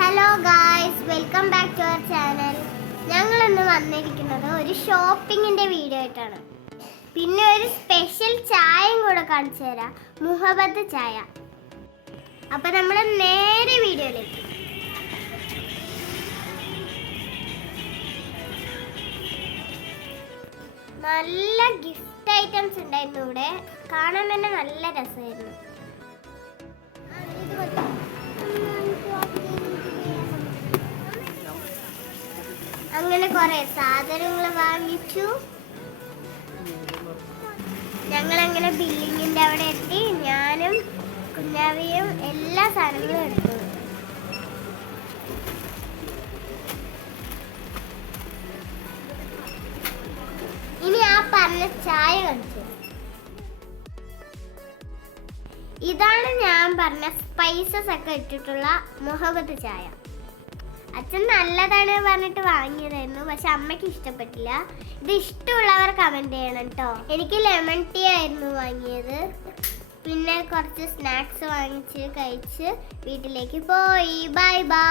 Hello guys welcome back to our channel ഞങ്ങൾ ഇന്ന് വന്നിരിക്കുന്നത് ഒരു ഷോപ്പിങ്ങിന്റെ വീഡിയോ ആയിട്ടാണ്. പിന്നെ ഒരു സ്പെഷ്യൽ ചായയും കൂടെ കാണിച്ചു തരാം. മുഹബത്ത് ചായ. അപ്പൊ നമ്മൾ നേരെ വീഡിയോയിലേക്ക്. നല്ല ഗിഫ്റ്റ് ഐറ്റംസ് ഉണ്ടായിരുന്നു ഇവിടെ. കാണാൻ തന്നെ നല്ല രസമായിരുന്നു. അങ്ങനെ കുറെ സാധനങ്ങൾ വാങ്ങിച്ചു. ഞങ്ങൾ അങ്ങനെ ബില്ലിങ്ങിന്റെ അവിടെ എത്തി. ഞാനും കുഞ്ഞാവിയും എല്ലാ സാധനങ്ങളും എടുത്തു. ഇനി ആ പറഞ്ഞ ചായ കഴിച്ചു ഇതാണ് ഞാൻ പറഞ്ഞ സ്പൈസസ് ഒക്കെ ഇട്ടിട്ടുള്ള മുഹബത്ത് ചായ. അച്ഛൻ നല്ലതാണ് പറഞ്ഞിട്ട് വാങ്ങിയതായിരുന്നു പക്ഷെ അമ്മയ്ക്ക് ഇഷ്ടപ്പെട്ടില്ല. ഇത് ഇഷ്ടമുള്ളവർ കമന്റ് ചെയ്യണം കേട്ടോ എനിക്ക് ലെമൺ ടീ ആയിരുന്നു വാങ്ങിയത്. പിന്നെ കുറച്ച് സ്നാക്സ് വാങ്ങിച്ച് കഴിച്ച് വീട്ടിലേക്ക് പോയി. Bye bye